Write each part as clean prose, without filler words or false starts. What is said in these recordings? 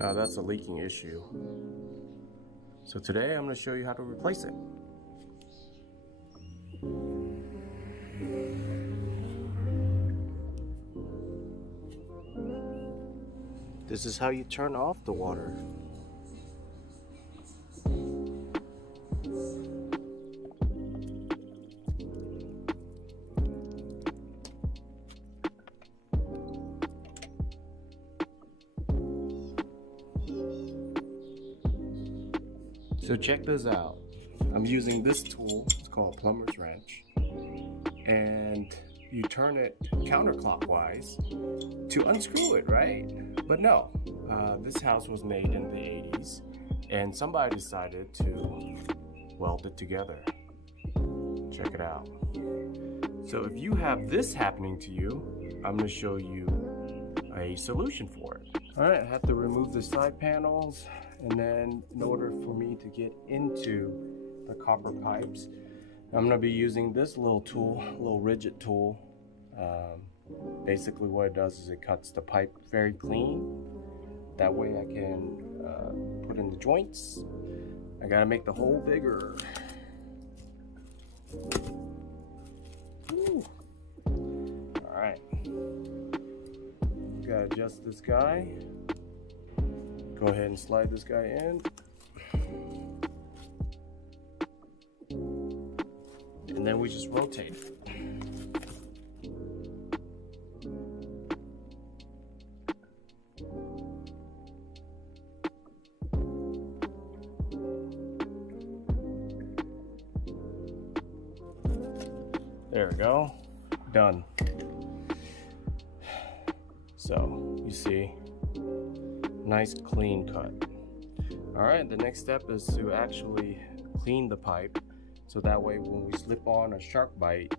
Now that's a leaking issue. So today I'm going to show you how to replace it. This is how you turn off the water. So check this out. I'm using this tool. It's called a plumber's wrench. And you turn it counterclockwise to unscrew it, right? But no, this house was made in the 80s and somebody decided to weld it together. Check it out. So if you have this happening to you, I'm going to show you a solution for it. All right, I have to remove the side panels, and then in order for me to get into the copper pipes, I'm going to be using this little tool, a little rigid tool. Basically what it does is it cuts the pipe very clean. That way I can put in the joints. I gotta make the hole bigger. Ooh. All right, gotta adjust this guy. Go ahead and slide this guy in. And then we just rotate it. There we go, done. So you see, nice clean cut. All right, the next step is to actually clean the pipe, so that way when we slip on a shark bite,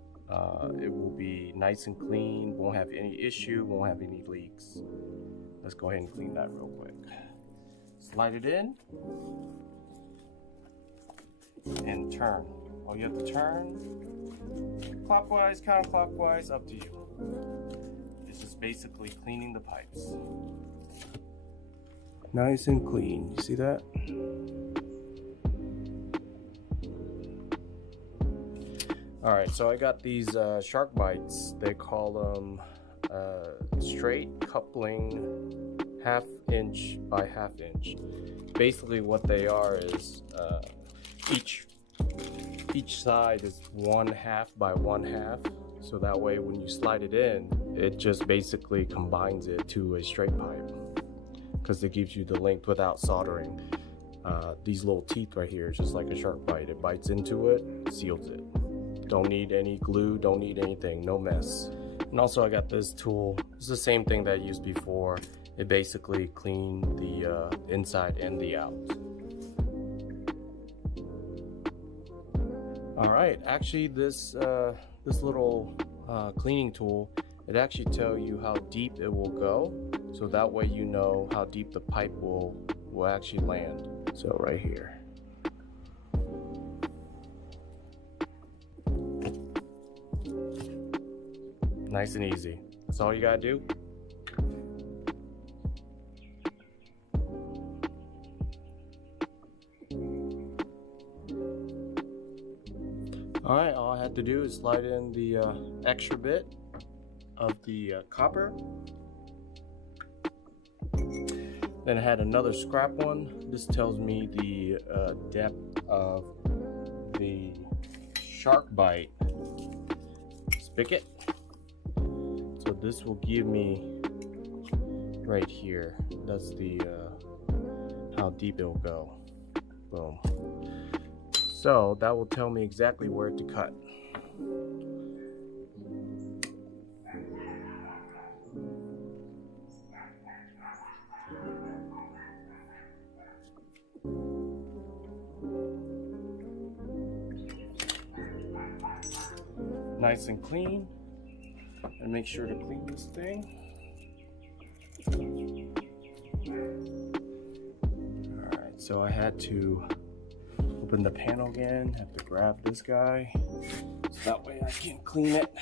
it will be nice and clean, won't have any issue, won't have any leaks. Let's go ahead and clean that real quick. Slide it in and turn. All you have to turn clockwise, counterclockwise, up to you. This is basically cleaning the pipes. Nice and clean, you see that? All right, so I got these shark bites. They call them straight coupling 1/2 inch by 1/2 inch. Basically what they are is each side is 1/2 by 1/2, so that way when you slide it in, it just basically combines it to a straight pipe, because it gives you the length without soldering. These little teeth right here is just like a shark bite. It bites into it, seals it. Don't need any glue, don't need anything, no mess. And also I got this tool. It's the same thing that I used before. It basically cleaned the inside and the out. All right, actually this little cleaning tool, it actually tells you how deep it will go, so that way you know how deep the pipe will actually land. So right here. Nice and easy. That's all you gotta do. All right, all I had to do is slide in the extra bit of the copper. Then I had another scrap one. This tells me the depth of the shark bite spigot. So this will give me right here. That's the how deep it will go. Boom. So that will tell me exactly where to cut. Nice and clean. And make sure to clean this thing. Alright, so I had to open the panel again, have to grab this guy, so that way I can clean it.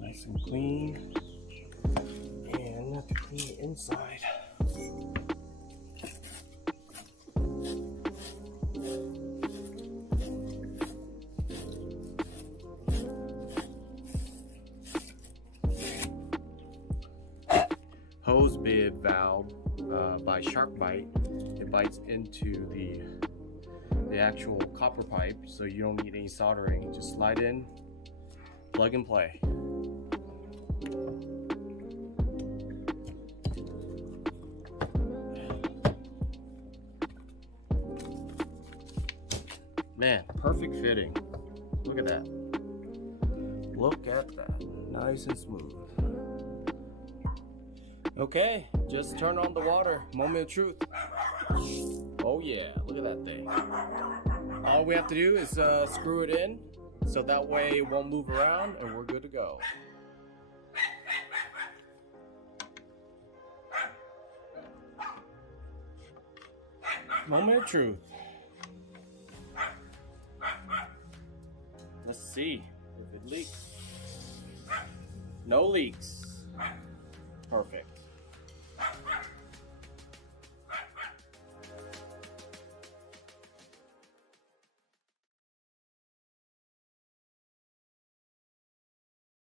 Nice and clean. the inside. Hose bib valve by shark bite. It bites into the actual copper pipe, so you don't need any soldering. Just slide in, plug and play. Man, perfect fitting. Look at that. Look at that. Nice and smooth. Okay, just turn on the water. Moment of truth. Oh yeah, look at that thing. All we have to do is screw it in, so that way it won't move around and we're good to go. Moment of truth. Let's see if it leaks. No leaks. Perfect.